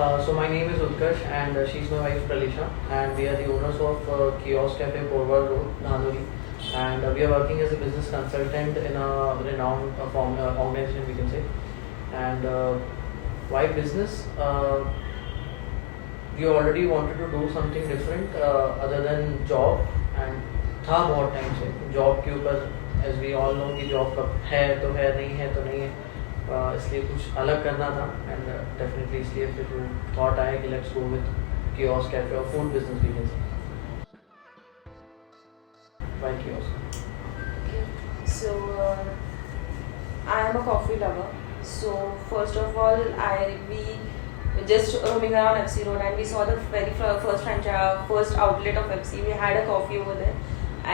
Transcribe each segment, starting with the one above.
So my name is Utkarsh and she's my wife Pralisha, and we are the owners of Kiosk Cafe Porwal Road, Dhanuri, and we are working as a business consultant in a renowned organization, we can say. And why business? We already wanted to do something different other than job, and था बहुत टाइम से जॉब के ऊपर, as we all know कि जॉब कब है तो है, नहीं है तो नहीं है, इसलिए कुछ अलग करना था. एंड डेफिनेटली इसलिए फिर थॉट आया कि let's go with kiosk cafe और food business business by kiosk. So, I am a coffee lover. So, first of all, we were just roaming around FC Road and we saw the very first franchise, first outlet of FC. We had a coffee over there,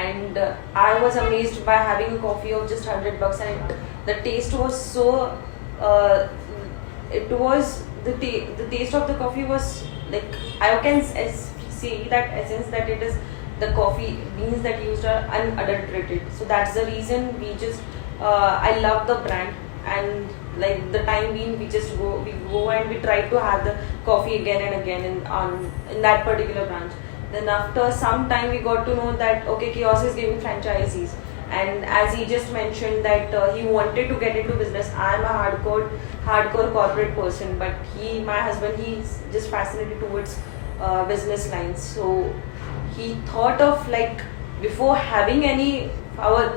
and I was amazed by having a coffee of just $100, and the taste was so. It was the taste of the coffee was like I can see that essence that it is the coffee beans that used are unadulterated. So that's the reason we just I love the brand, and like the time being we go and we try to have the coffee again and again in that particular branch. Then after some time we got to know that okay, Kiosk is giving franchisees, and as he just mentioned that he wanted to get into business. I'm a hardcore corporate person, but my husband, he's just fascinated towards business lines. So he thought of like before having any our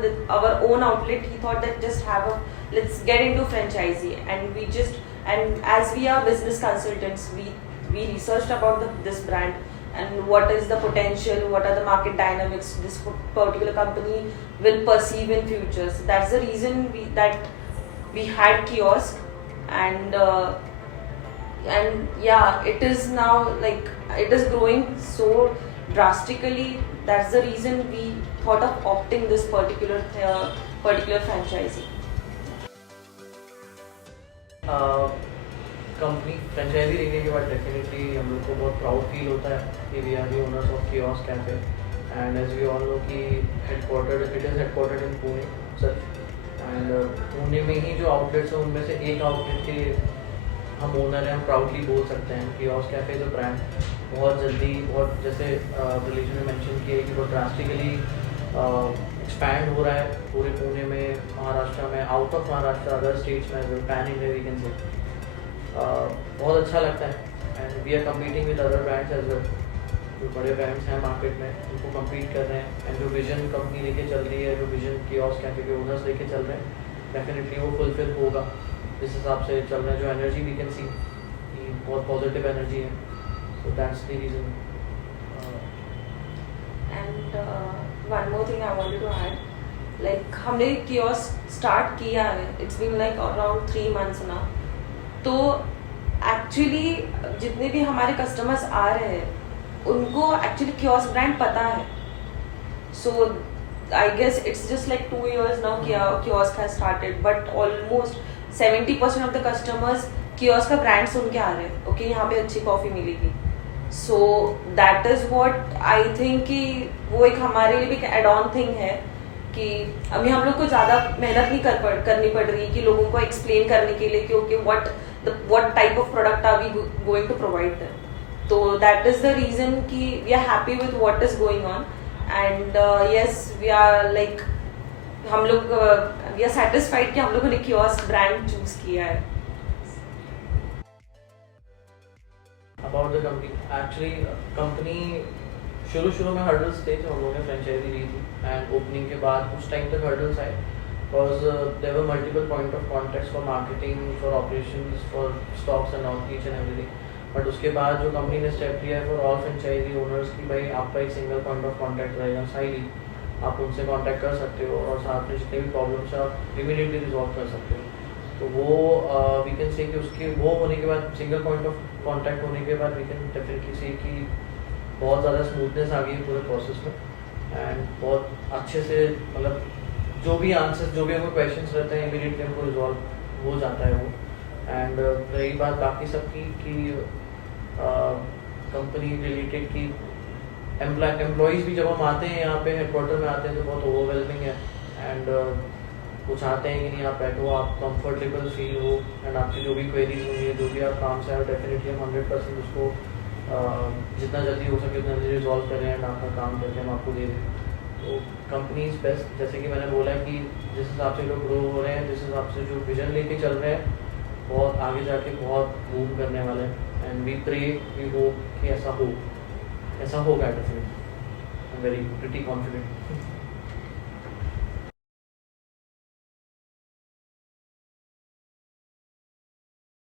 own outlet, he thought that just let's get into franchisee. And as we are business consultants, we researched about this brand and what is the potential, what are the market dynamics this particular company will perceive in future. So that's the reason we had Kiosk. And yeah, it is now like it is growing so drastically. That's the reason we thought of opting this particular franchisee. Company franchisee लेने के बाद डेफिनेटली हम लोग को बहुत proud feel होता है कि we are the owners of kiosk cafe. And as we all know कि it is headquartered in Pune sir. And Pune में ही जो आउटलेट्स हैं उनमें से एक आउटलेट के हम ओनर हैं. हम प्राउडली बोल सकते हैं कियोस्क कैफे जो ब्रांड बहुत जल्दी, बहुत जैसे रिलेशन में मेंशन किया कि बहुत ड्रास्टिकली एक्सपैंड हो रहा है पूरे पुणे में, महाराष्ट्र में, out of Maharashtra, other states में, pan India we can say. बहुत अच्छा लगता है. And we are competing with other brands as well. जो बड़े ब्रांड्स हैं मार्केट में उनको कम्पीट कर रहे हैं. एंड जो विजन कंपनी लेके चल रही है, जो विजन कियोस्क कैफे के ओनर्स लेके चल रहे हैं, डेफिनेटली वो फुलफिल होगा. जिस हिसाब से चल रहे हैं, जो एनर्जी वी कैन सी कि बहुत पॉजिटिव एनर्जी है. So that's the reason. And one more thing I wanted to add, like हमने कियोस्क स्टार्ट किया है, it's been like around 3 months now. तो एक्चुअली जितने भी हमारे कस्टमर्स आ रहे हैं उनको एक्चुअली कियोस्क ब्रांड पता है. So I guess it's just like 2 years now kiosk has started, but almost 70% of the customers kiosk का ब्रांड सुन के आ रहे हैं. ओके, यहाँ पे अच्छी कॉफ़ी मिलेगी. So that is what I think कि वो एक हमारे लिए भी एक एड ऑन थिंग है कि अभी हम लोग को ज़्यादा मेहनत नहीं करनी पड़ रही कि लोगों को एक्सप्लेन करने के लिए कि okay what type of product are we going to provide them. So that is the reason कि we are happy with what is going on, and yes, we are like हम लोग we are satisfied कि हम लोगों ने kiosk brand choose किया है. About the company, actually company शुरू में हर्डल्स थे जब हम लोगों ने फ्रेंचाइजी ली थी. एंड ओपनिंग के बाद कुछ टाइम तक हर्डल्स आए, because there were multiple point of contacts for marketing, for operations, for stocks and outreach and everything. But उसके बाद जो कंपनी ने स्टेप लिया है फॉर ऑल फ्रेंचाइजी ओनर्स कि भाई आपका एक सिंगल पॉइंट ऑफ कॉन्टैक्ट रहेगा, साइली आप उनसे कांटेक्ट कर सकते हो और साथ में जितने भी प्रॉब्लम्स हैं आप इमीडिएटली रिजॉल्व कर सकते हो. तो वो वी कैन से कि उसके वो होने के बाद, सिंगल पॉइंट ऑफ कॉन्टैक्ट होने के बाद वी कैन डेफिनेटली से कि बहुत ज़्यादा स्मूथनेस आ गई है पूरे प्रोसेस में. एंड बहुत अच्छे से मतलब जो भी आंसर्स, जो भी हमको क्वेश्चंस रहते हैं इमीडिएटली हमको रिजॉल्व हो जाता है वो. एंड रही बात बाकी सबकी कि कंपनी रिलेटेड की एम्प्लॉयज़ भी जब हम आते हैं यहाँ पे हेडक्वार्टर में आते हैं तो बहुत ओवरवेलमिंग है. एंड वो चाहते हैं कि नहीं आप बैठो, आप कंफर्टेबल फील हो, एंड आपकी जो भी क्वेरीज होंगी, जो भी आप काम से आए, डेफिनेटली हम 100% उसको जितना जल्दी हो सके उतना जल्दी रिजॉल्व करें एंड आपका काम करके हम आपको दे दें। तो कंपनी इज़ बेस्ट, जैसे कि मैंने बोला है कि जिस हिसाब से लोग ग्रो हो रहे हैं, जिस हिसाब से जो विजन लेके चल रहे हैं, बहुत आगे जाके बहुत बूम करने वाले हैं। And we pray, we hope कि ऐसा होगा definitely. I am very pretty confident.